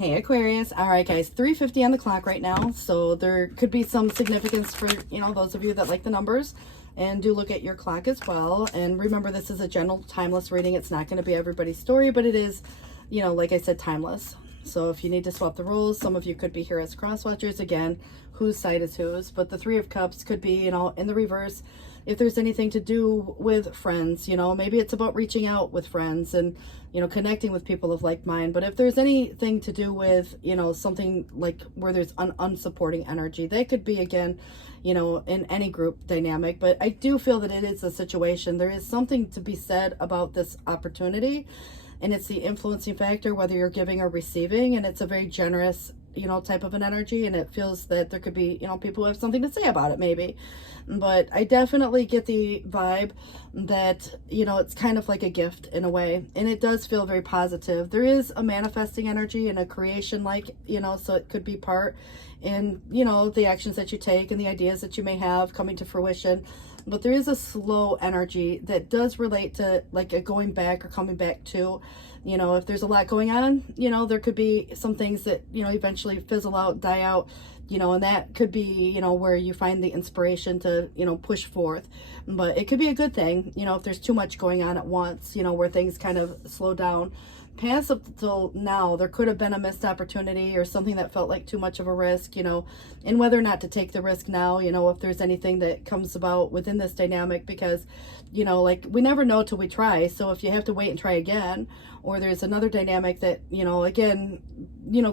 Hey Aquarius. All right guys, 3:50 on the clock right now, so there could be some significance for those of you that like the numbers, and do look at your clock as well. And remember, this is a general timeless reading. It's not going to be everybody's story, but it is, like I said, timeless. So if you need to swap the roles, some of you could be here as cross watchers. Again, whose side is whose? But the Three of Cups could be in the reverse. If there's anything to do with friends, maybe it's about reaching out with friends and connecting with people of like mind. But if there's anything to do with something like where there's an unsupporting energy, that could be, again, in any group dynamic. But I do feel that it is a situation. There is something to be said about this opportunity, and it's the influencing factor, whether you're giving or receiving. And it's a very generous type of an energy, and it feels that there could be people who have something to say about it, maybe. But I definitely get the vibe that it's kind of like a gift in a way, and it does feel very positive. There is a manifesting energy and a creation, so it could be part in the actions that you take and the ideas that you may have coming to fruition. But there is a slow energy that does relate to like a going back or coming back to, if there's a lot going on, there could be some things that, eventually fizzle out, die out, and that could be, where you find the inspiration to, push forth. But it could be a good thing, if there's too much going on at once, where things kind of slow down. Past up till now, there could have been a missed opportunity or something that felt like too much of a risk, and whether or not to take the risk now, if there's anything that comes about within this dynamic, because, like, we never know till we try. So if you have to wait and try again, or there's another dynamic that, again,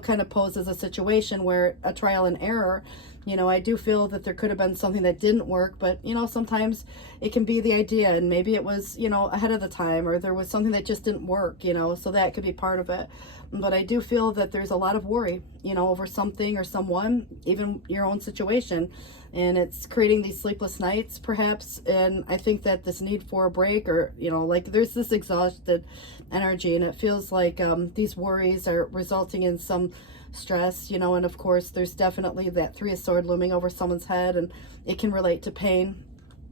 kind of poses a situation where a trial and error, I do feel that there could have been something that didn't work, but, sometimes it can be the idea, and maybe it was, ahead of the time, or there was something that just didn't work, so that could be part of it. But I do feel that there's a lot of worry, over something or someone, even your own situation, and it's creating these sleepless nights, perhaps. And I think that this need for a break, or, like there's this exhausted energy, and it feels like these worries are resulting in some stress, and of course there's definitely that Three of Swords looming over someone's head, and it can relate to pain,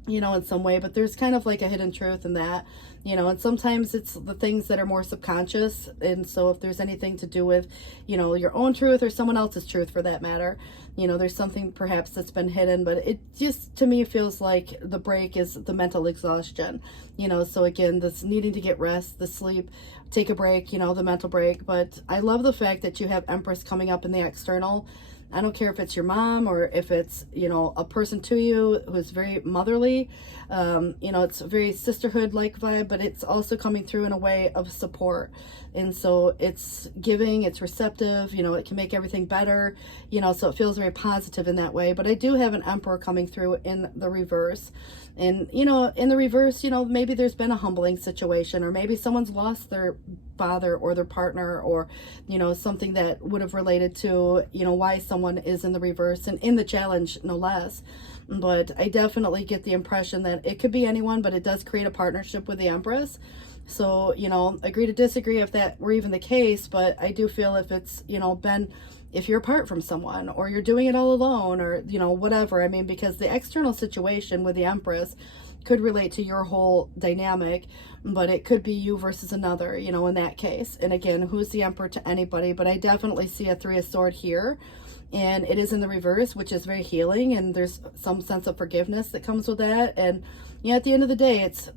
in some way. But there's kind of like a hidden truth in that, and sometimes it's the things that are more subconscious. And so if there's anything to do with, your own truth or someone else's truth for that matter, there's something perhaps that's been hidden. But it just, to me, feels like the break is the mental exhaustion, so again, this needing to get rest, the sleep, take a break, the mental break. But I love the fact that you have Empress coming up in the external. I don't care if it's your mom or if it's, a person to you who's very motherly. It's a very sisterhood-like vibe, but it's also coming through in a way of support. And so it's giving, it's receptive, it can make everything better, so it feels very positive in that way. But I do have an Emperor coming through in the reverse. And, in the reverse, maybe there's been a humbling situation, or maybe someone's lost their father or their partner, or, something that would have related to, why someone is in the reverse and in the challenge, no less. But I definitely get the impression that it could be anyone, but it does create a partnership with the Empress. So, agree to disagree if that were even the case. But I do feel if it's, if you're apart from someone, or you're doing it all alone, or, whatever. I mean, because the external situation with the Empress could relate to your whole dynamic, but it could be you versus another, in that case. And again, who's the Emperor to anybody? But I definitely see a Three of Swords here, and it is in the reverse, which is very healing, and there's some sense of forgiveness that comes with that. And at the end of the day, it's,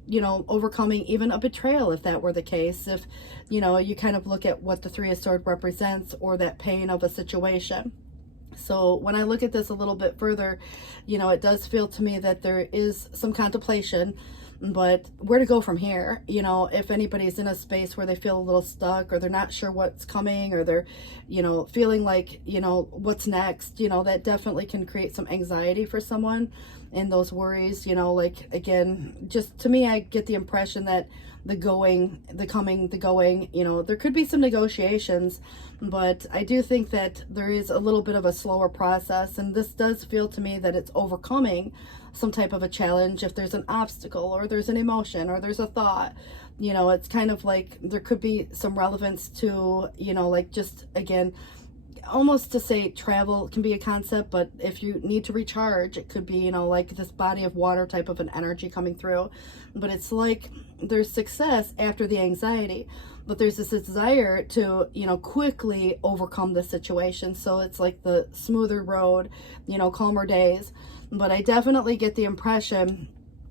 overcoming even a betrayal, if that were the case, if, you kind of look at what the Three of Swords represents, or that pain of a situation. So when I look at this a little bit further, it does feel to me that there is some contemplation, but where to go from here? If anybody's in a space where they feel a little stuck, or they're not sure what's coming, or they're, feeling like, what's next, that definitely can create some anxiety for someone, and those worries, like, again, just to me, I get the impression that the going, the coming, the going, there could be some negotiations, but I do think that there is a little bit of a slower process. And this does feel to me that it's overcoming some type of a challenge. If there's an obstacle, or there's an emotion, or there's a thought, it's kind of like there could be some relevance to, like, just, again, almost to say travel can be a concept, but if you need to recharge, it could be, like this body of water type of an energy coming through. But it's like there's success after the anxiety. but there's this desire to, quickly overcome the situation. So it's like the smoother road, calmer days. But I definitely get the impression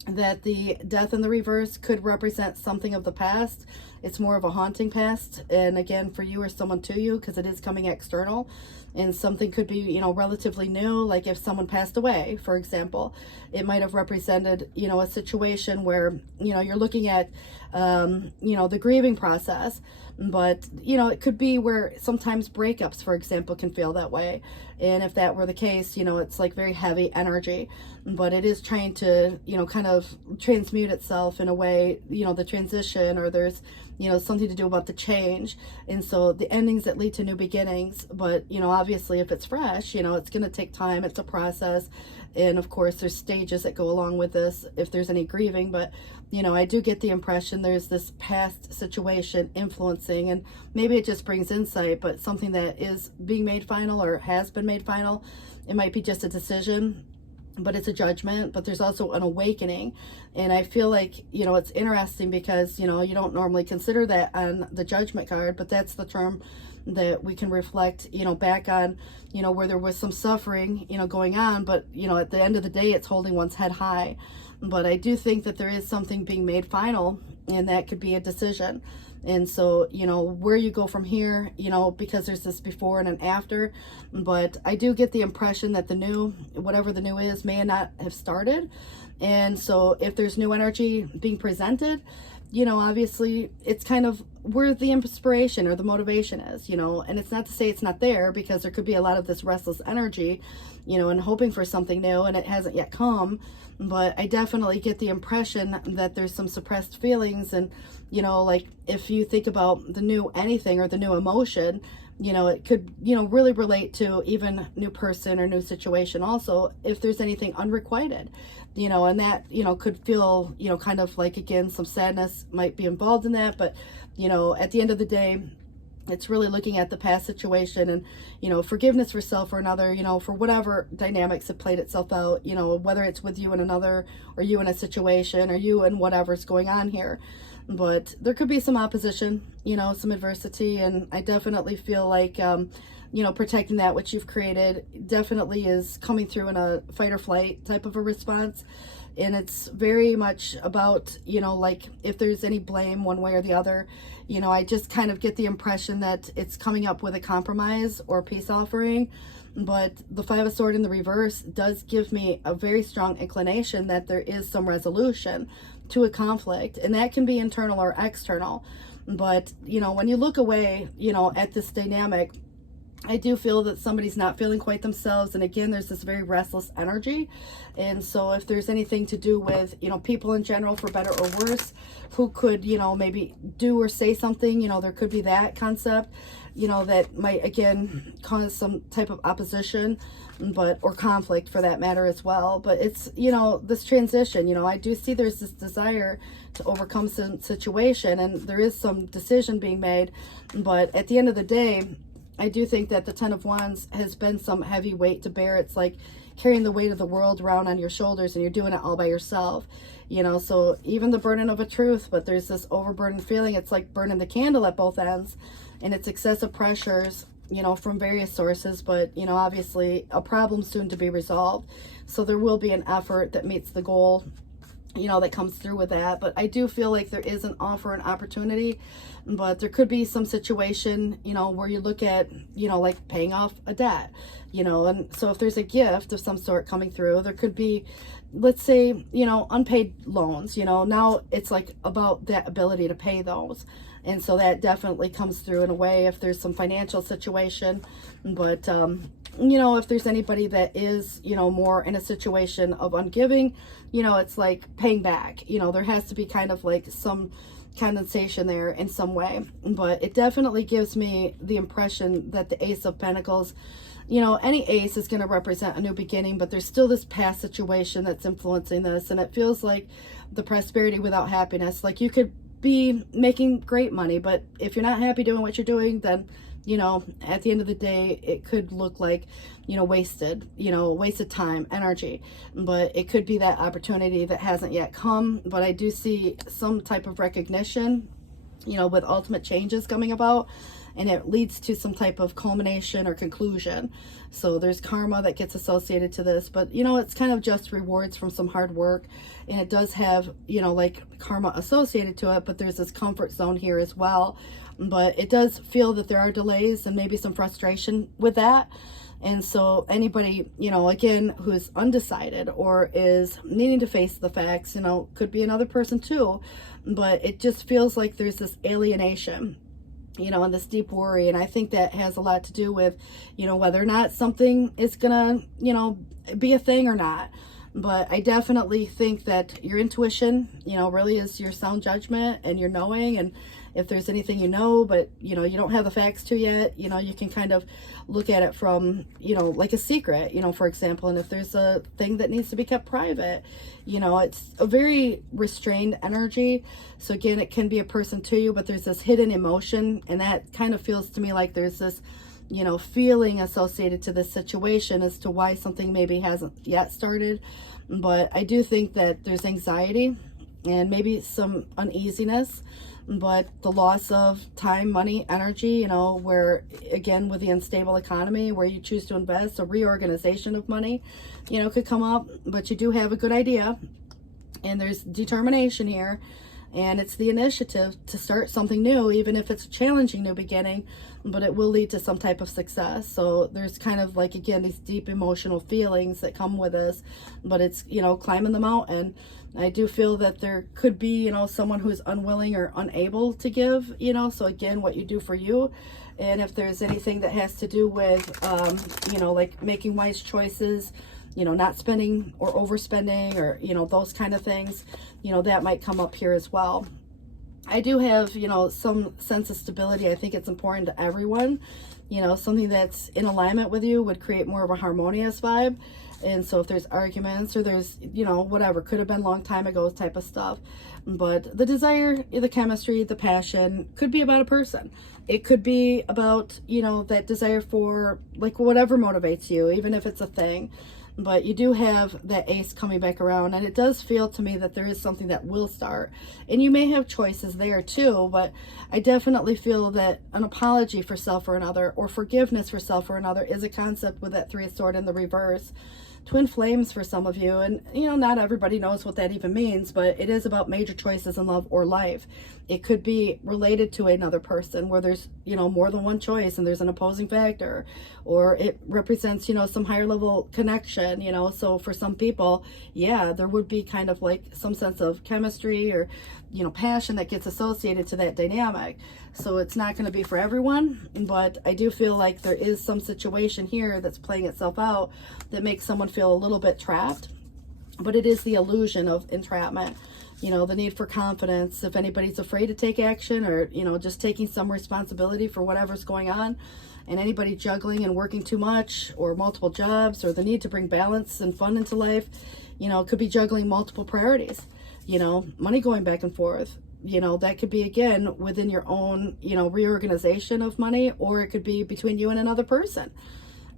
that the death in the reverse could represent something of the past. It's more of a haunting past, and again, for you or someone to you, because it is coming external. And something could be, relatively new, like if someone passed away, for example. It might have represented, a situation where, you're looking at, the grieving process. But, it could be where sometimes breakups, for example, can feel that way. And if that were the case, it's like very heavy energy. But it is trying to, kind of transmute itself in a way, the transition, or there's, something to do about the change. And so the endings that lead to new beginnings. But, obviously if it's fresh, it's going to take time. It's a process. And of course there's stages that go along with this if there's any grieving. But, I do get the impression there's this past situation influencing, and maybe it just brings insight, but something that is being made final or has been made final. It might be just a decision, but it's a judgment. But there's also an awakening. And I feel like, it's interesting because, you don't normally consider that on the judgment card, but that's the term that we can reflect, back on, where there was some suffering, going on. But, at the end of the day, it's holding one's head high. But I do think that there is something being made final, and that could be a decision. And so, where you go from here, because there's this before and an after. But I do get the impression that the new, whatever the new is, may not have started. And so if there's new energy being presented, obviously it's kind of where the inspiration or the motivation is, and it's not to say it's not there, because there could be a lot of this restless energy, and hoping for something new, and it hasn't yet come. But I definitely get the impression that there's some suppressed feelings. And, like if you think about the new anything or the new emotion, it could, really relate to even new person or new situation. Also, if there's anything unrequited, and that, could feel, kind of like, again, some sadness might be involved in that. But, at the end of the day, it's really looking at the past situation and, forgiveness for self or another, for whatever dynamics have played itself out, whether it's with you and another, or you in a situation, or you and whatever's going on here. But there could be some opposition, some adversity. And I definitely feel like, protecting that which you've created definitely is coming through in a fight or flight type of a response. And it's very much about, like if there's any blame one way or the other, I just kind of get the impression that it's coming up with a compromise or peace offering. But the Five of Swords in the reverse does give me a very strong inclination that there is some resolution to a conflict, and that can be internal or external. But, when you look away, at this dynamic, I do feel that somebody's not feeling quite themselves. And again, there's this very restless energy. And so if there's anything to do with, people in general, for better or worse, who could, maybe do or say something, there could be that concept, that might, again, cause some type of opposition, or conflict for that matter as well. But it's, this transition, I do see there's this desire to overcome some situation, and there is some decision being made. But at the end of the day, I do think that the Ten of Wands has been some heavy weight to bear. It's like carrying the weight of the world around on your shoulders, and you're doing it all by yourself, so even the burden of a truth, but there's this overburdened feeling. It's like burning the candle at both ends, and it's excessive pressures, from various sources. But, obviously a problem soon to be resolved. So there will be an effort that meets the goal, that comes through with that. But I do feel like there is an offer, an opportunity. But there could be some situation, where you look at, like paying off a debt, and so if there's a gift of some sort coming through, there could be, let's say, unpaid loans, now it's like about that ability to pay those. And so that definitely comes through in a way if there's some financial situation. But, if there's anybody that is, more in a situation of ungiving, it's like paying back, there has to be kind of like some condensation there in some way. But it definitely gives me the impression that the Ace of Pentacles, any ace is going to represent a new beginning, but there's still this past situation that's influencing this. And it feels like the prosperity without happiness. Like you could be making great money, but if you're not happy doing what you're doing, then at the end of the day, it could look like, wasted time, energy. But it could be that opportunity that hasn't yet come. But I do see some type of recognition with ultimate changes coming about, and it leads to some type of culmination or conclusion. So there's karma that gets associated to this, but it's kind of just rewards from some hard work, and it does have like karma associated to it, but there's this comfort zone here as well. But it does feel that there are delays and maybe some frustration with that. And so anybody, again, who's undecided or is needing to face the facts, could be another person too, but it just feels like there's this alienation, and this deep worry. And I think that has a lot to do with, whether or not something is gonna, be a thing or not. But I definitely think that your intuition, really is your sound judgment and your knowing. And if there's anything but you don't have the facts to yet, you can kind of look at it from, like a secret, for example. And if there's a thing that needs to be kept private, it's a very restrained energy. So again, it can be a person to you, but there's this hidden emotion, and that kind of feels to me like there's this feeling associated to this situation as to why something maybe hasn't yet started. But I do think that there's anxiety and maybe some uneasiness, but the loss of time, money, energy, where again, with the unstable economy, where you choose to invest, a reorganization of money, could come up. But you do have a good idea, and there's determination here. And it's the initiative to start something new, even if it's a challenging new beginning, but it will lead to some type of success. So there's kind of like, again, these deep emotional feelings that come with this, but it's, climbing the mountain. I do feel that there could be, someone who's unwilling or unable to give, so again, what you do for you. And if there's anything that has to do with, like making wise choices, not spending or overspending, or, those kind of things, that might come up here as well. I do have, some sense of stability. I think it's important to everyone. Something that's in alignment with you would create more of a harmonious vibe. And so if there's arguments or there's, whatever, could have been a long time ago type of stuff. But the desire, the chemistry, the passion could be about a person. It could be about, that desire for like whatever motivates you, even if it's a thing. But you do have that ace coming back around, and it does feel to me that there is something that will start. And you may have choices there too, but I definitely feel that an apology for self or another, or forgiveness for self or another, is a concept with that Three of Swords in the reverse. Twin flames for some of you, and not everybody knows what that even means, but it is about major choices in love or life. It could be related to another person where there's more than one choice and there's an opposing factor, or it represents some higher level connection. So for some people, yeah, there would be kind of like some sense of chemistry or passion that gets associated to that dynamic. So it's not going to be for everyone, but I do feel like there is some situation here that's playing itself out that makes someone feel a little bit trapped. But it is the illusion of entrapment, the need for confidence. If anybody's afraid to take action, or just taking some responsibility for whatever's going on, and anybody juggling and working too much, or multiple jobs, or the need to bring balance and fun into life, could be juggling multiple priorities, money going back and forth. That could be, again, within your own, reorganization of money, or it could be between you and another person.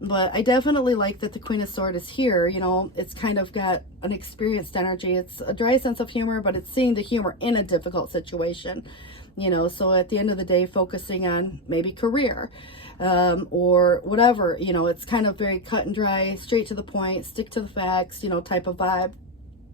But I definitely like that the Queen of Swords is here. It's kind of got an experienced energy. It's a dry sense of humor, but it's seeing the humor in a difficult situation. So at the end of the day, focusing on maybe career, or whatever, it's kind of very cut and dry, straight to the point, stick to the facts, type of vibe.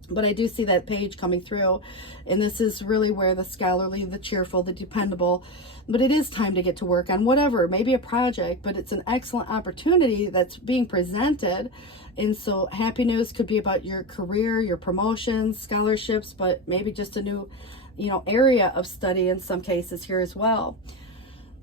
But I do see that page coming through, and this is really where the scholarly, the cheerful, the dependable, but it is time to get to work on whatever, maybe a project, but it's an excellent opportunity that's being presented. And so happy news could be about your career, your promotions, scholarships, but maybe just a new, area of study in some cases here as well.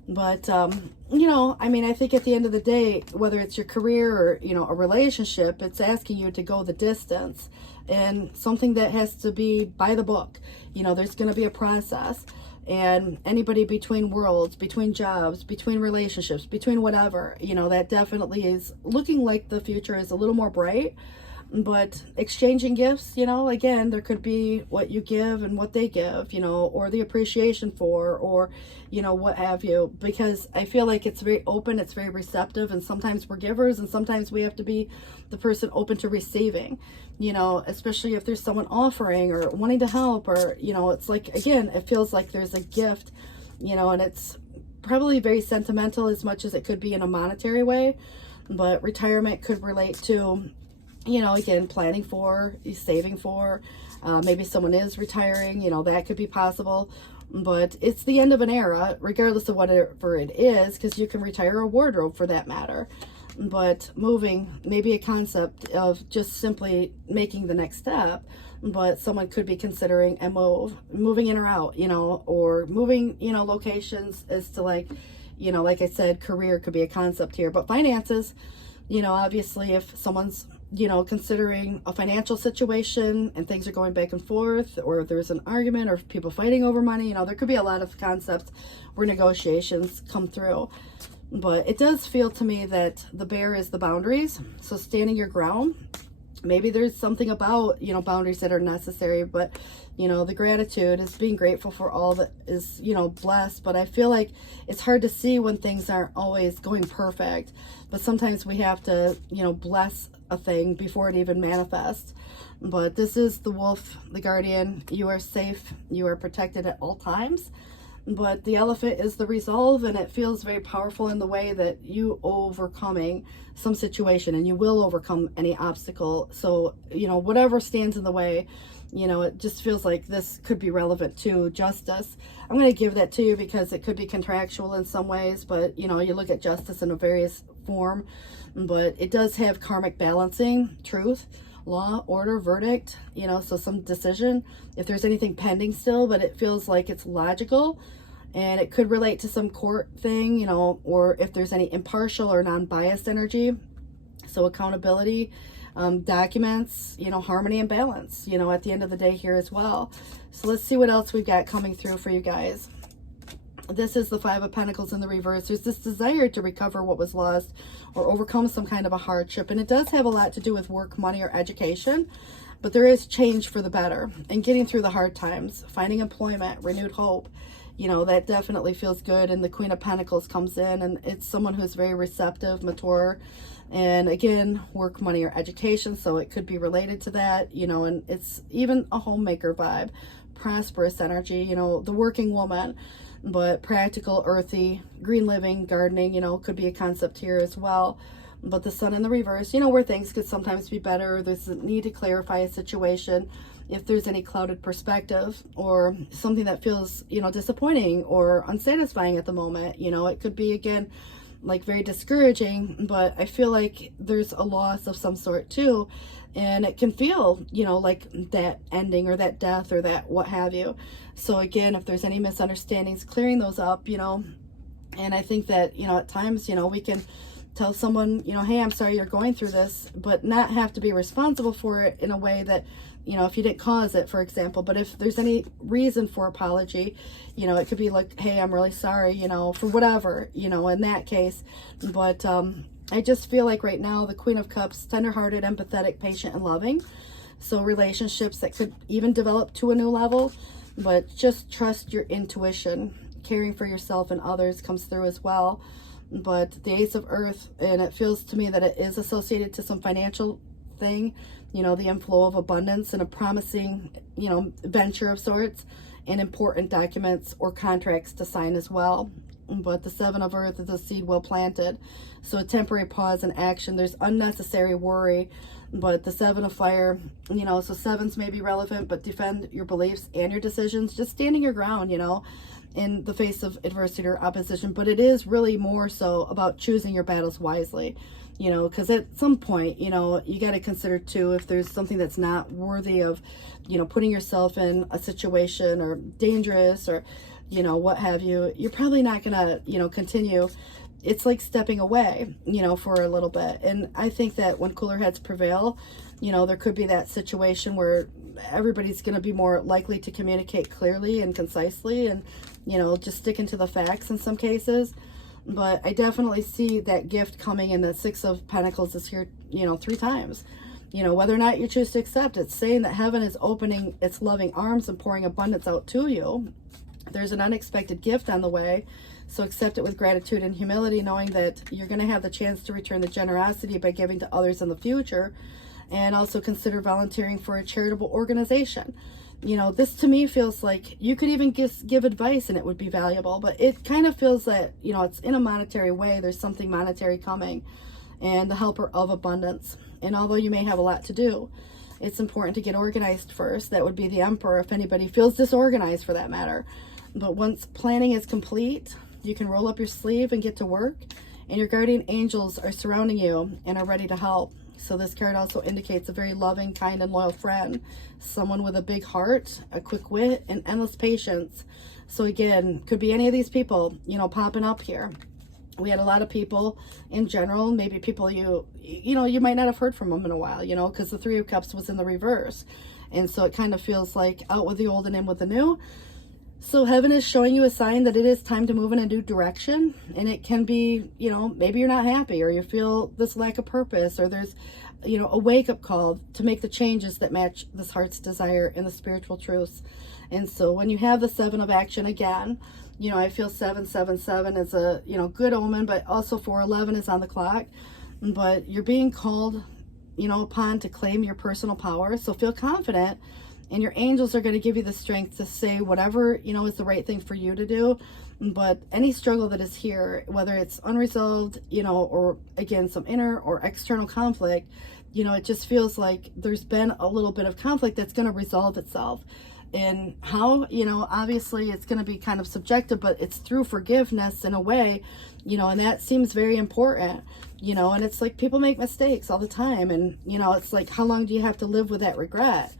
But, I think at the end of the day, whether it's your career or, a relationship, it's asking you to go the distance, and something that has to be by the book. There's going to be a process, and anybody between worlds, between jobs, between relationships, between whatever, that definitely is looking like the future is a little more bright. But exchanging gifts, again, there could be what you give and what they give, or the appreciation for, or, what have you, because I feel like it's very open, it's very receptive, and sometimes we're givers and sometimes we have to be the person open to receiving, especially if there's someone offering or wanting to help, or, it's like, again, it feels like there's a gift you know, and it's probably very sentimental as much as it could be in a monetary way. But retirement could relate to, you know, again, planning for, saving for, maybe someone is retiring, you know, that could be possible. But it's the end of an era, regardless of whatever it is, because you can retire a wardrobe for that matter. But moving, maybe a concept of just simply making the next step, but someone could be considering a moving in or out, you know, or moving, you know, locations as to, like, you know, like I said, career could be a concept here. But finances, you know, obviously if someone's, you know, considering a financial situation and things are going back and forth, or if there's an argument or people fighting over money, you know, there could be a lot of concepts where negotiations come through. But it does feel to me that the bear is the boundaries. So standing your ground, maybe there's something about, you know, boundaries that are necessary, but, you know, the gratitude is being grateful for all that is, you know, blessed. But I feel like it's hard to see when things aren't always going perfect, but sometimes we have to, you know, bless a thing before it even manifests. But this is the wolf, the guardian. You are safe, you are protected at all times. But the elephant is the resolve, and it feels very powerful in the way that you overcoming some situation, and you will overcome any obstacle. So, you know, whatever stands in the way, you know, it just feels like this could be relevant to justice. I'm going to give that to you because it could be contractual in some ways, but, you know, you look at justice in a various form, but it does have karmic balancing, truth, law, order, verdict, you know, so some decision, if there's anything pending still, but it feels like it's logical, and it could relate to some court thing, you know, or if there's any impartial or non-biased energy. So accountability, documents, you know, harmony and balance, you know, at the end of the day here as well. So let's see what else we've got coming through for you guys. This is the Five of Pentacles in the reverse. There's this desire to recover what was lost or overcome some kind of a hardship. And it does have a lot to do with work, money, or education. But there is change for the better and getting through the hard times, finding employment, renewed hope. You know, that definitely feels good. And the Queen of Pentacles comes in, and it's someone who's very receptive, mature. And again, work, money, or education. So it could be related to that, you know, and it's even a homemaker vibe, prosperous energy, you know, the working woman. But practical, earthy, green living, gardening, you know, could be a concept here as well. But the Sun in the reverse, you know, where things could sometimes be better. There's a need to clarify a situation if there's any clouded perspective or something that feels, you know, disappointing or unsatisfying at the moment. You know, it could be, again, like very discouraging, but I feel like there's a loss of some sort too. And it can feel, you know, like that ending or that death or that what have you. So again, if there's any misunderstandings, clearing those up, you know, and I think that, you know, at times, you know, we can tell someone, you know, hey, I'm sorry you're going through this, but not have to be responsible for it in a way that, you know, if you didn't cause it, for example. But if there's any reason for apology, you know, it could be like, hey, I'm really sorry, you know, for whatever, you know, in that case. But I just feel like right now, the Queen of Cups, tenderhearted, empathetic, patient, and loving. So relationships that could even develop to a new level, but just trust your intuition. Caring for yourself and others comes through as well. But the Ace of Earth, and it feels to me that it is associated to some financial thing, you know, the inflow of abundance and a promising, you know, venture of sorts, and important documents or contracts to sign as well. But the Seven of Earth is a seed well planted. So a temporary pause in action. There's unnecessary worry. But the Seven of Fire, you know, so sevens may be relevant, but defend your beliefs and your decisions. Just standing your ground, you know, in the face of adversity or opposition. But it is really more so about choosing your battles wisely, you know, because at some point, you know, you got to consider too, if there's something that's not worthy of, you know, putting yourself in a situation or dangerous or, you know, what have you, you're probably not going to, you know, continue. It's like stepping away, you know, for a little bit. And I think that when cooler heads prevail, you know, there could be that situation where everybody's going to be more likely to communicate clearly and concisely and, you know, just sticking to the facts in some cases. But I definitely see that gift coming, in the Six of Pentacles is here, you know, 3 times. You know, whether or not you choose to accept, it's saying that heaven is opening its loving arms and pouring abundance out to you. There's an unexpected gift on the way. So accept it with gratitude and humility, knowing that you're going to have the chance to return the generosity by giving to others in the future. And also consider volunteering for a charitable organization. you know, this to me feels like you could even give advice and it would be valuable, but it kind of feels that, you know, it's in a monetary way. There's something monetary coming, and the helper of abundance. And although you may have a lot to do, it's important to get organized first. That would be the Emperor, if anybody feels disorganized for that matter. But once planning is complete, you can roll up your sleeve and get to work, and your guardian angels are surrounding you and are ready to help. So this card also indicates a very loving, kind, and loyal friend, someone with a big heart, a quick wit, and endless patience. So again, could be any of these people, you know, popping up here. We had a lot of people in general, maybe people you know, you might not have heard from them in a while, you know, because the Three of Cups was in the reverse. And so it kind of feels like out with the old and in with the new. So heaven is showing you a sign that it is time to move in a new direction. And it can be, you know, maybe you're not happy, or you feel this lack of purpose, or there's, you know, a wake-up call to make the changes that match this heart's desire and the spiritual truths. And so when you have the Seven of Action again, you know, I feel 777 is a, you know, good omen, but also 411 is on the clock. But you're being called, you know, upon to claim your personal power. So feel confident, and your angels are going to give you the strength to say whatever, you know, is the right thing for you to do. But any struggle that is here, whether it's unresolved, you know, or again, some inner or external conflict, you know, it just feels like there's been a little bit of conflict that's going to resolve itself. And how, you know, obviously it's going to be kind of subjective, but it's through forgiveness in a way, you know, and that seems very important, you know. And it's like people make mistakes all the time, and, you know, it's like, how long do you have to live with that regret,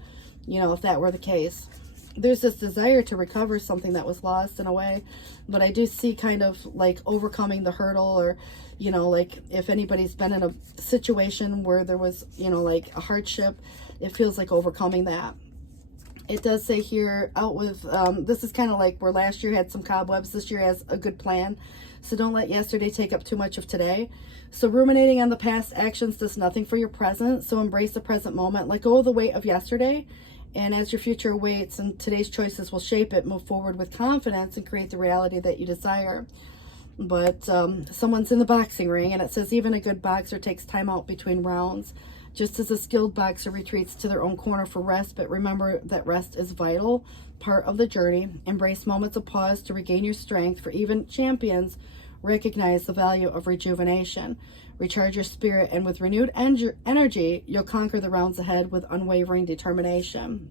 you know, if that were the case? There's this desire to recover something that was lost in a way, but I do see kind of like overcoming the hurdle, or, you know, like if anybody's been in a situation where there was, you know, like a hardship, it feels like overcoming that. It does say here, out with, this is kind of like where last year had some cobwebs, this year has a good plan. So don't let yesterday take up too much of today. So ruminating on the past actions does nothing for your present. So embrace the present moment. Let go of the weight of yesterday. And as your future awaits and today's choices will shape it, move forward with confidence and create the reality that you desire. But someone's in the boxing ring, and it says even a good boxer takes time out between rounds. Just as a skilled boxer retreats to their own corner for rest, but remember that rest is vital part of the journey. Embrace moments of pause to regain your strength, for even champions recognize the value of rejuvenation. Recharge your spirit, and with renewed energy, you'll conquer the rounds ahead with unwavering determination.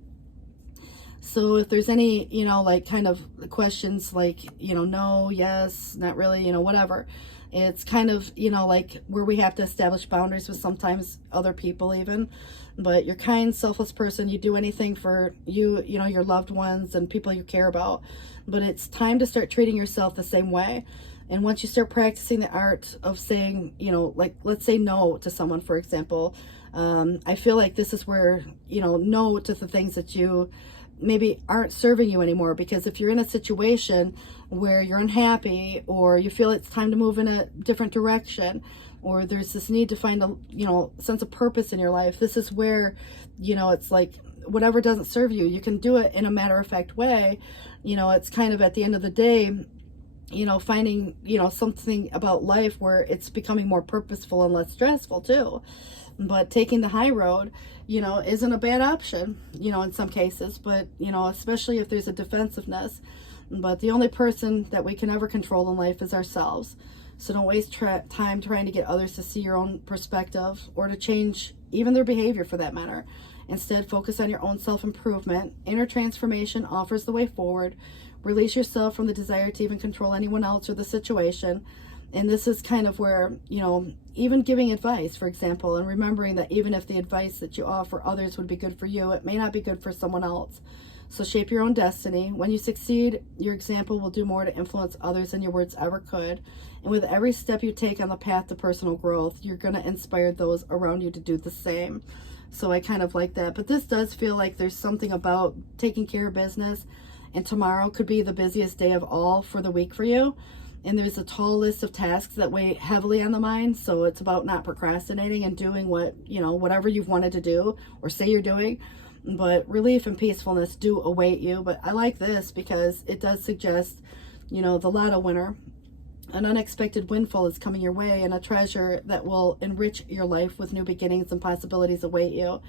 So if there's any, you know, like kind of questions like, you know, no, yes, not really, you know, whatever. It's kind of, you know, like where we have to establish boundaries with sometimes other people even. But you're kind, selfless person. You do anything for you, you know, your loved ones and people you care about. But it's time to start treating yourself the same way. And once you start practicing the art of saying, you know, like let's say no to someone, for example, I feel like this is where, you know, no to the things that you maybe aren't serving you anymore. Because if you're in a situation where you're unhappy, or you feel it's time to move in a different direction, or there's this need to find a, you know, sense of purpose in your life, this is where, you know, it's like whatever doesn't serve you, you can do it in a matter-of-fact way. You know, it's kind of at the end of the day, you know, finding, you know, something about life where it's becoming more purposeful and less stressful too. But taking the high road, you know, isn't a bad option, you know, in some cases, but, you know, especially if there's a defensiveness. But the only person that we can ever control in life is ourselves. So don't waste time trying to get others to see your own perspective, or to change even their behavior for that matter. Instead, focus on your own self-improvement. Inner transformation offers the way forward. Release yourself from the desire to even control anyone else or the situation. And this is kind of where, you know, even giving advice, for example, and remembering that even if the advice that you offer others would be good for you, it may not be good for someone else. So shape your own destiny. When you succeed, your example will do more to influence others than your words ever could. And with every step you take on the path to personal growth, you're going to inspire those around you to do the same. So I kind of like that. But this does feel like there's something about taking care of business. And tomorrow could be the busiest day of all for the week for you. And there's a tall list of tasks that weigh heavily on the mind. So it's about not procrastinating and doing what, you know, whatever you've wanted to do or say you're doing. But relief and peacefulness do await you. But I like this because it does suggest, you know, the lotto winner. An unexpected windfall is coming your way, and a treasure that will enrich your life with new beginnings and possibilities await you.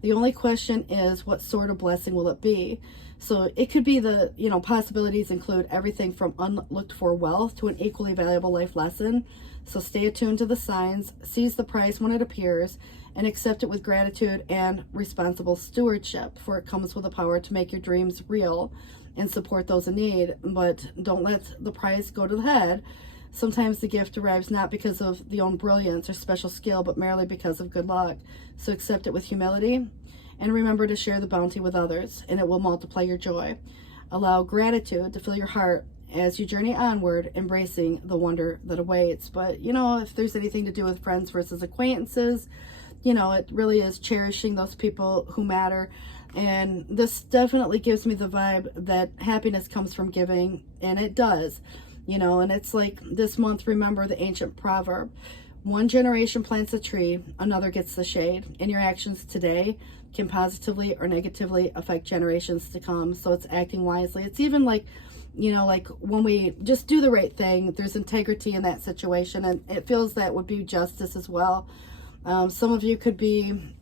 The only question is, what sort of blessing will it be? So it could be the, possibilities include everything from unlooked for wealth to an equally valuable life lesson. So stay attuned to the signs, seize the prize when it appears, and accept it with gratitude and responsible stewardship, for it comes with the power to make your dreams real and support those in need. But don't let the prize go to the head. Sometimes the gift arrives not because of the own brilliance or special skill, but merely because of good luck. So accept it with humility, and remember to share the bounty with others, and it will multiply your joy. Allow gratitude to fill your heart as you journey onward, embracing the wonder that awaits. But, if there's anything to do with friends versus acquaintances, it really is cherishing those people who matter. And this definitely gives me the vibe that happiness comes from giving, and it does. And it's like this month, remember the ancient proverb, one generation plants a tree, another gets the shade. And your actions today can positively or negatively affect generations to come. So it's acting wisely. It's even like, like when we just do the right thing, there's integrity in that situation. And it feels that would be justice as well. Some of you could be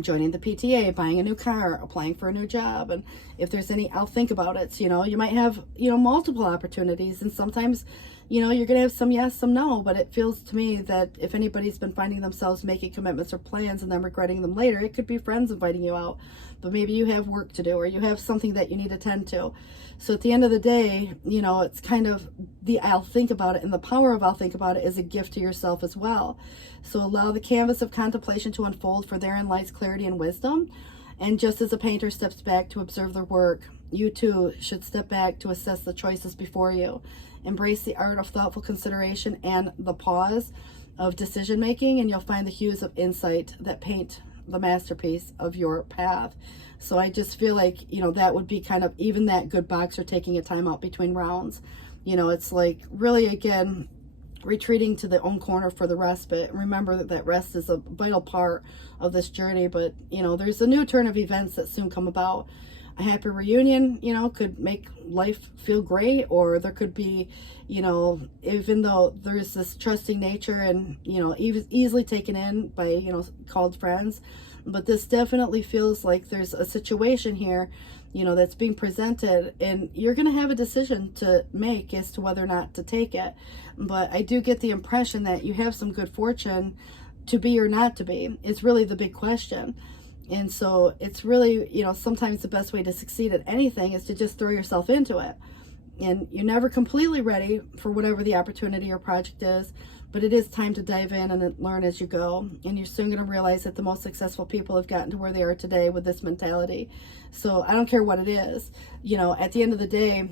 joining the PTA, buying a new car, applying for a new job. And if there's any, I'll think about it. You might have, multiple opportunities, and sometimes, you're going to have some yes, some no. But it feels to me that if anybody's been finding themselves making commitments or plans and then regretting them later, it could be friends inviting you out, but maybe you have work to do, or you have something that you need to tend to. So at the end of the day, it's kind of the I'll think about it, and the power of I'll think about it is a gift to yourself as well. So allow the canvas of contemplation to unfold, for therein lies clarity and wisdom. And just as a painter steps back to observe their work, you too should step back to assess the choices before you. Embrace the art of thoughtful consideration and the pause of decision making, and you'll find the hues of insight that paint the masterpiece of your path. So I just feel like, that would be kind of even that good boxer taking a time out between rounds. It's like really, again, retreating to the own corner for the respite. Remember that rest is a vital part of this journey. But, there's a new turn of events that soon come about. A happy reunion, could make life feel great, or there could be, even though there's this trusting nature and, easily taken in by, called friends. But this definitely feels like there's a situation here, that's being presented, and you're going to have a decision to make as to whether or not to take it. But I do get the impression that you have some good fortune to be or not to be. It's really the big question. And so it's really, sometimes the best way to succeed at anything is to just throw yourself into it. And you're never completely ready for whatever the opportunity or project is, but it is time to dive in and learn as you go. And you're soon going to realize that the most successful people have gotten to where they are today with this mentality. So I don't care what it is, at the end of the day,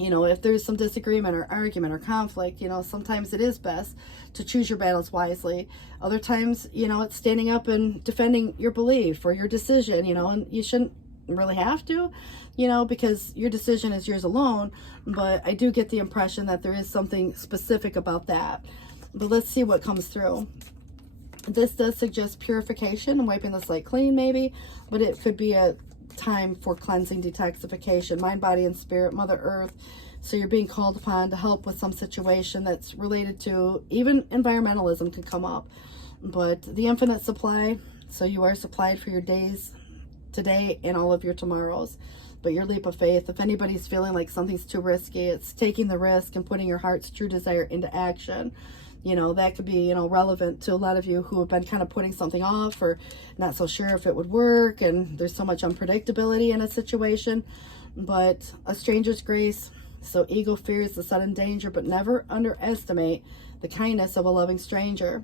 if there's some disagreement or argument or conflict, sometimes it is best to choose your battles wisely. Other times, it's standing up and defending your belief or your decision, and you shouldn't really have to, because your decision is yours alone. But I do get the impression that there is something specific about that. But let's see what comes through. This does suggest purification and wiping the slate clean, maybe, but it could be a time for cleansing, detoxification, mind, body, and spirit, Mother Earth. So you're being called upon to help with some situation that's related to, even environmentalism can come up, but the infinite supply. So you are supplied for your days today and all of your tomorrows. But your leap of faith, if anybody's feeling like something's too risky, it's taking the risk and putting your heart's true desire into action. That could be, relevant to a lot of you who have been kind of putting something off or not so sure if it would work, and there's so much unpredictability in a situation. But a stranger's grace. So ego fears the sudden danger, but never underestimate the kindness of a loving stranger.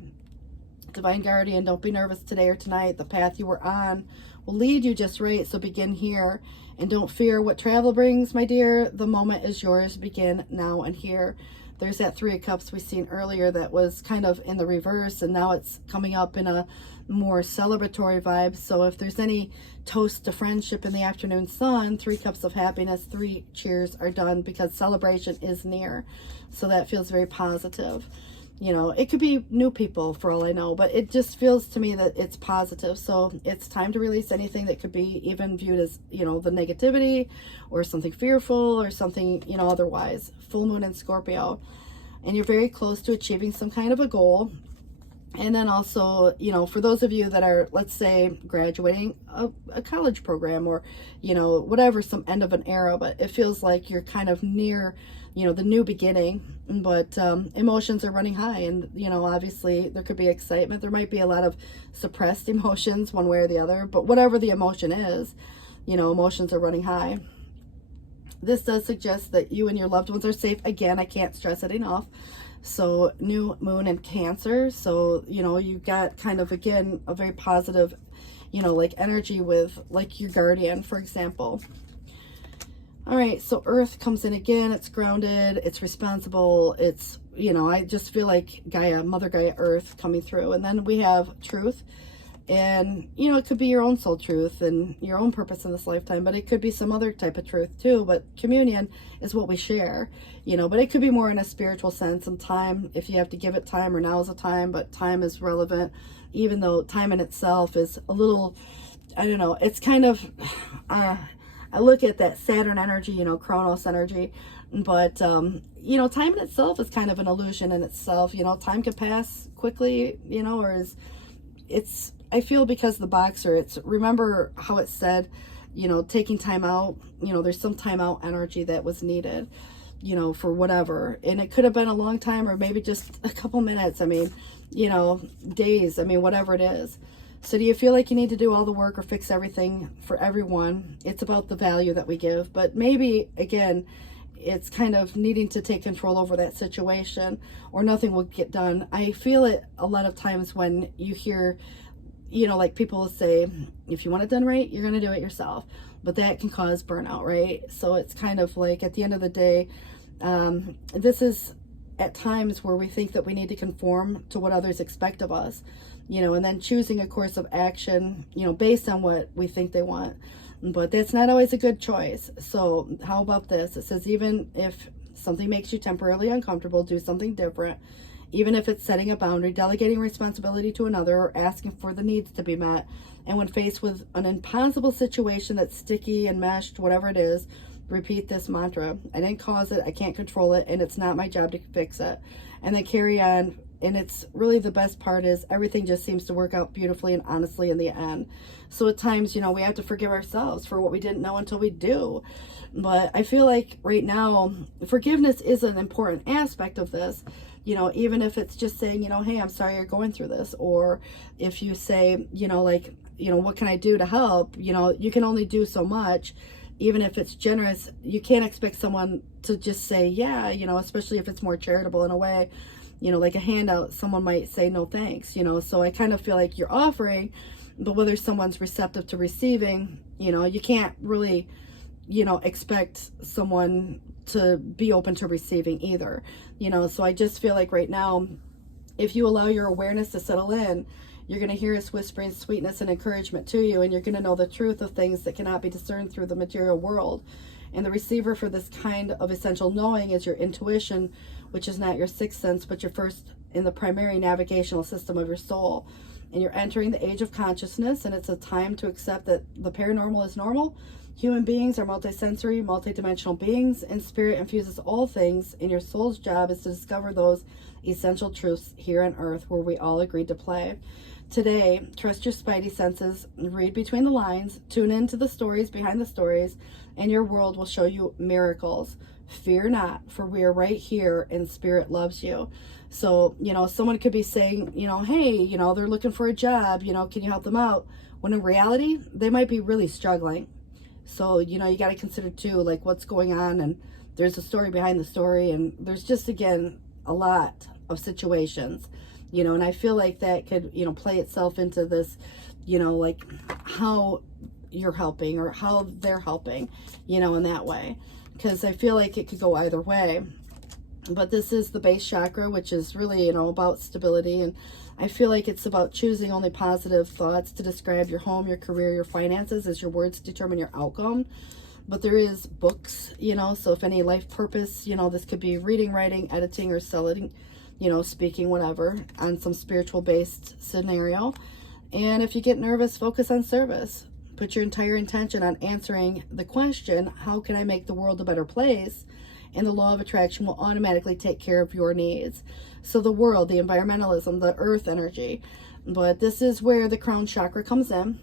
Divine guardian, don't be nervous today or tonight. The path you were on will lead you just right. So begin here, and don't fear what travel brings, my dear. The moment is yours. Begin now and here. There's that Three of Cups we seen earlier that was kind of in the reverse, and now it's coming up in a more celebratory vibe. So if there's any toast to friendship in the afternoon sun, 3 cups of happiness, 3 cheers are done, because celebration is near. So that feels very positive. It could be new people for all I know, but it just feels to me that it's positive. So it's time to release anything that could be even viewed as, the negativity or something fearful or something, otherwise. Full moon in Scorpio, and you're very close to achieving some kind of a goal. And then also, you know, for those of you that are, let's say, graduating a college program, or, you know, whatever, some end of an era, but it feels like you're kind of near, you know, the new beginning, but emotions are running high. And, you know, obviously there could be excitement. There might be a lot of suppressed emotions one way or the other, but whatever the emotion is, you know, emotions are running high. This does suggest that you and your loved ones are safe. Again, I can't stress it enough. So new moon in Cancer. So, you know, you've got kind of, again, a very positive, you know, like energy with like your guardian, for example. All right. So Earth comes in again. It's grounded. It's responsible. It's, you know, I just feel like Gaia, Mother Gaia Earth coming through. And then we have truth. And, you know, it could be your own soul truth and your own purpose in this lifetime, but it could be some other type of truth too. But communion is what we share, you know, but it could be more in a spiritual sense. And time, if you have to give it time, or now is a time, but time is relevant, even though time in itself is a little, I don't know, it's kind of, I look at that Saturn energy, you know, Chronos energy, but, you know, time in itself is kind of an illusion in itself. You know, time can pass quickly, you know, or it's, I feel, because the Boxer, it's, remember how it said, you know, taking time out, you know, there's some time out energy that was needed, you know, for whatever. And it could have been a long time, or maybe just a couple minutes. I mean, you know, days, I mean, whatever it is. So do you feel like you need to do all the work or fix everything for everyone? It's about the value that we give. But maybe, again, it's kind of needing to take control over that situation, or nothing will get done. I feel it a lot of times when you hear, you know, like people say, if you want it done right, you're going to do it yourself. But that can cause burnout, right? So it's kind of like, at the end of the day, this is at times where we think that we need to conform to what others expect of us, you know, and then choosing a course of action, you know, based on what we think they want. But that's not always a good choice. So how about this? It says, even if something makes you temporarily uncomfortable, do something different. Even if it's setting a boundary, delegating responsibility to another, or asking for the needs to be met. And when faced with an impossible situation that's sticky and meshed, whatever it is, repeat this mantra. I didn't cause it, I can't control it, and it's not my job to fix it. And then carry on. And it's really, the best part is everything just seems to work out beautifully and honestly in the end. So at times, you know, we have to forgive ourselves for what we didn't know until we do. But I feel like right now, forgiveness is an important aspect of this. You know, even if it's just saying, you know, hey, I'm sorry you're going through this. Or if you say, you know, like, you know, what can I do to help? You know, you can only do so much. Even if it's generous, you can't expect someone to just say, yeah, you know, especially if it's more charitable in a way, you know, like a handout, someone might say, no, thanks, you know. So I kind of feel like you're offering, but whether someone's receptive to receiving, you know, you can't really, you know, expect someone to be open to receiving either, you know. So I just feel like right now, if you allow your awareness to settle in, you're going to hear us whispering sweetness and encouragement to you, and you're going to know the truth of things that cannot be discerned through the material world. And the receiver for this kind of essential knowing is your intuition, which is not your sixth sense, but your first in the primary navigational system of your soul. And you're entering the age of consciousness, and it's a time to accept that the paranormal is normal. Human beings are multisensory, multidimensional beings, and spirit infuses all things, and your soul's job is to discover those essential truths here on earth where we all agreed to play. Today, trust your spidey senses, read between the lines, tune into the stories behind the stories, and your world will show you miracles. Fear not, for we are right here and spirit loves you. So, you know, someone could be saying, you know, hey, you know, they're looking for a job, you know, can you help them out? When in reality, they might be really struggling. So, you know, you got to consider too, like, what's going on, and there's a story behind the story, and there's just, again, a lot of situations, you know, and I feel like that could, you know, play itself into this, you know, like how you're helping or how they're helping, you know, in that way, because I feel like it could go either way. But this is the base chakra, which is really, you know, about stability, and I feel like it's about choosing only positive thoughts to describe your home, your career, your finances, as your words determine your outcome. But there is books, you know, so if any life purpose, you know, this could be reading, writing, editing, or selling, you know, speaking, whatever, on some spiritual based scenario. And if you get nervous, focus on service. Put your entire intention on answering the question, how can I make the world a better place? And the law of attraction will automatically take care of your needs. So the world, the environmentalism, the earth energy. But this is where the crown chakra comes in.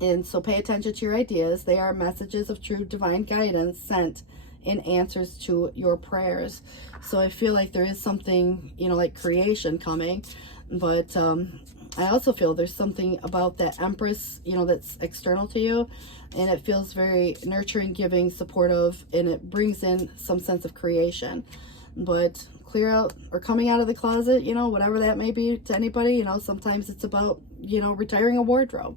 And so pay attention to your ideas. They are messages of true divine guidance sent in answers to your prayers. So I feel like there is something, like creation coming. But I also feel there's something about that Empress, that's external to you. And it feels very nurturing, giving, supportive, and it brings in some sense of creation. But clear out or coming out of the closet, whatever that may be to anybody, sometimes it's about, retiring a wardrobe.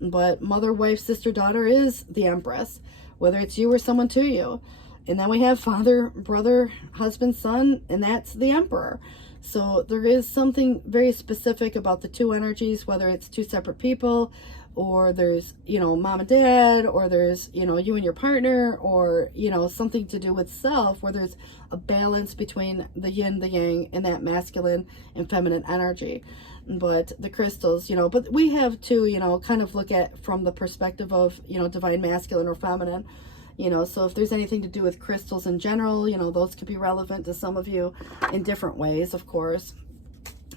But mother, wife, sister, daughter is the Empress, whether it's you or someone to you. And then we have father, brother, husband, son, and that's the Emperor. So there is something very specific about the two energies, whether it's two separate people, or there's, mom and dad, or there's, you and your partner, or, something to do with self, where there's a balance between the yin, the yang, and that masculine and feminine energy. But the crystals, but we have to, kind of look at from the perspective of, divine masculine or feminine. So if there's anything to do with crystals in general, those could be relevant to some of you in different ways, of course.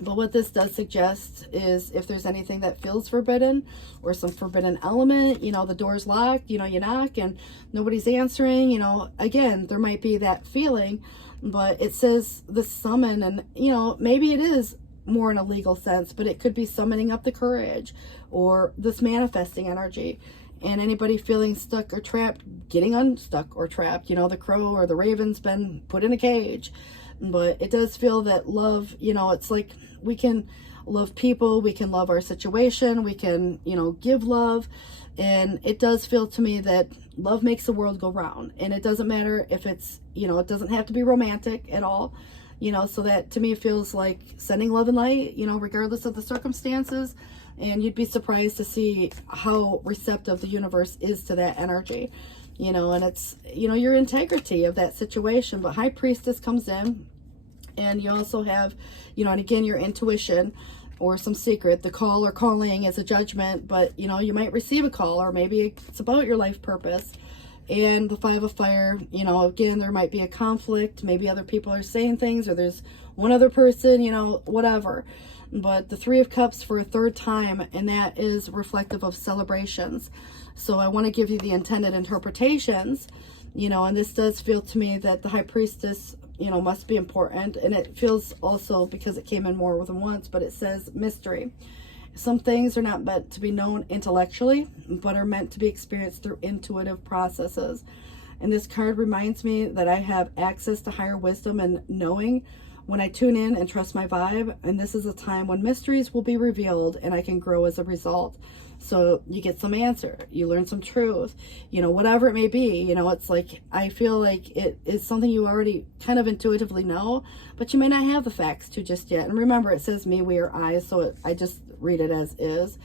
But what this does suggest is if there's anything that feels forbidden or some forbidden element, the door's locked, you knock and nobody's answering, again, there might be that feeling, but it says the summon and, maybe it is more in a legal sense, but it could be summoning up the courage or this manifesting energy. And anybody feeling stuck or trapped, getting unstuck or trapped, the crow or the raven's been put in a cage. But it does feel that love, it's like we can love people, we can love our situation, we can, give love. And it does feel to me that love makes the world go round. And it doesn't matter if it's, it doesn't have to be romantic at all. So that to me feels like sending love and light, regardless of the circumstances. And you'd be surprised to see how receptive the universe is to that energy, and it's, your integrity of that situation. But High Priestess comes in, and you also have, and again, your intuition or some secret. The call or calling is a judgment, but, you might receive a call, or maybe it's about your life purpose. And the Five of Fire, again, there might be a conflict. Maybe other people are saying things, or there's one other person, whatever. But the Three of Cups for a third time, and that is reflective of celebrations. So I want to give you the intended interpretations, and this does feel to me that the High Priestess, must be important. And it feels also, because it came in more than once, but it says mystery. Some things are not meant to be known intellectually, but are meant to be experienced through intuitive processes. And this card reminds me that I have access to higher wisdom and knowing when I tune in and trust my vibe. And this is a time when mysteries will be revealed and I can grow as a result. So you get some answer, you learn some truth, whatever it may be. It's like, I feel like it is something you already kind of intuitively know, but you may not have the facts to just yet. And remember, it says me, we, or I, so I just read it as is.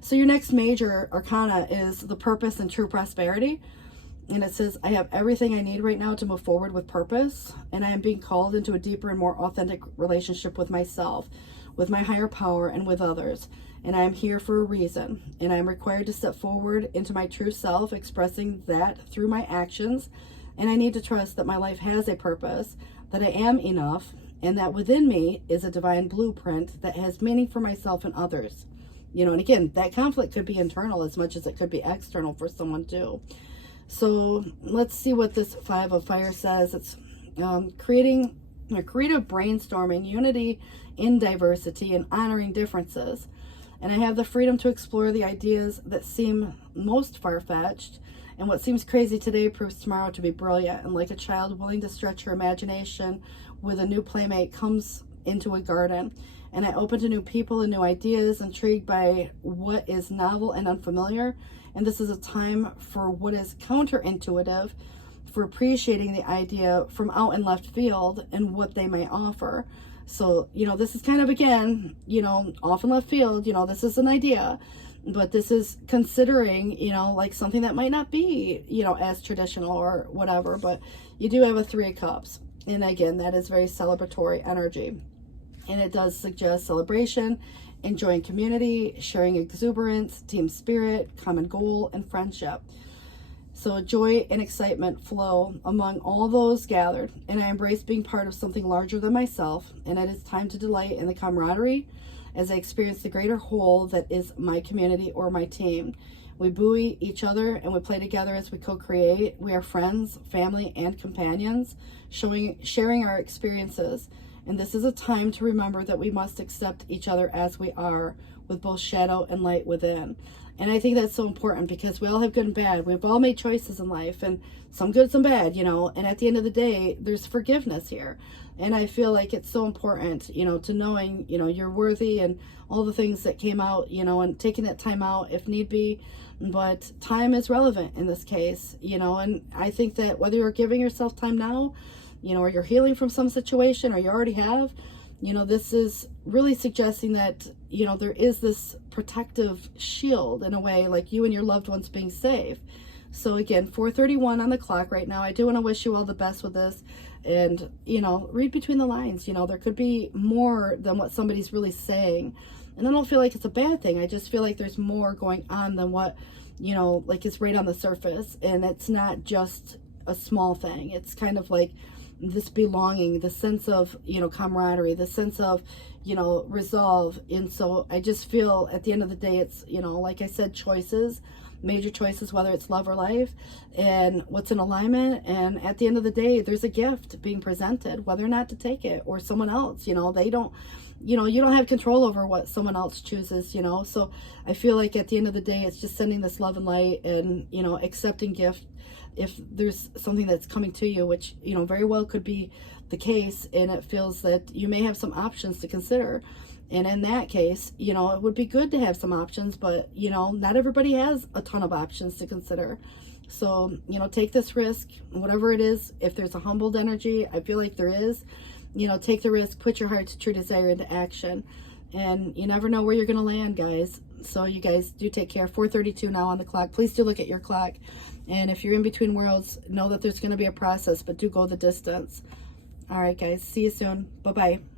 So your next major arcana is the purpose and true prosperity. And it says, I have everything I need right now to move forward with purpose. And I am being called into a deeper and more authentic relationship with myself, with my higher power, and with others. And I am here for a reason. And I am required to step forward into my true self, expressing that through my actions. And I need to trust that my life has a purpose, that I am enough, and that within me is a divine blueprint that has meaning for myself and others. And again, that conflict could be internal as much as it could be external for someone too. So let's see what this Five of Fire says. It's creating a creative brainstorming, unity in diversity, and honoring differences. And I have the freedom to explore the ideas that seem most far-fetched. And what seems crazy today proves tomorrow to be brilliant. And like a child willing to stretch her imagination with a new playmate comes into a garden. And I open to new people and new ideas, intrigued by what is novel and unfamiliar. And this is a time for what is counterintuitive, for appreciating the idea from out in left field and what they may offer. So, this is kind of, again, off in left field, this is an idea, but this is considering, like something that might not be, as traditional or whatever, but you do have a Three of Cups. And again, that is very celebratory energy. And it does suggest celebration, enjoying community, sharing exuberance, team spirit, common goal, and friendship. So joy and excitement flow among all those gathered, and I embrace being part of something larger than myself, and it is time to delight in the camaraderie as I experience the greater whole that is my community or my team. We buoy each other and we play together as we co-create. We are friends, family, and companions, sharing our experiences. And this is a time to remember that we must accept each other as we are, with both shadow and light within. And I think that's so important because we all have good and bad. We've all made choices in life, and some good, some bad, you know. And at the end of the day, there's forgiveness here. And I feel like it's so important, you know, to knowing, you know, you're worthy and all the things that came out, you know, and taking that time out if need be. But time is relevant in this case, you know, and I think that whether you're giving yourself time now, you know, or you're healing from some situation, or you already have, you know, this is really suggesting that, you know, there is this protective shield in a way, like you and your loved ones being safe. So again, 4:31 on the clock right now. I do want to wish you all the best with this, and, you know, read between the lines. You know, there could be more than what somebody's really saying, and I don't feel like it's a bad thing. I just feel like there's more going on than what, you know, like is right on the surface, and it's not just a small thing. It's kind of like this belonging, the sense of, you know, camaraderie, the sense of, you know, resolve. And so I just feel at the end of the day, it's, you know, like I said, choices, major choices, whether it's love or life, and what's in alignment. And at the end of the day, there's a gift being presented, whether or not to take it, or someone else, you know, they don't, you know, you don't have control over what someone else chooses, you know. So I feel like at the end of the day, it's just sending this love and light, and, you know, accepting gift if there's something that's coming to you, which, you know, very well could be the case, and it feels that you may have some options to consider. And in that case, you know, it would be good to have some options, but, you know, not everybody has a ton of options to consider. So, you know, take this risk, whatever it is. If there's a humbled energy, I feel like there is, you know, take the risk, put your heart's true desire into action, and you never know where you're going to land, guys. So you guys do take care. 4:32 now on the clock. Please do look at your clock. And if you're in between worlds, know that there's going to be a process, but do go the distance. All right, guys. See you soon. Bye-bye.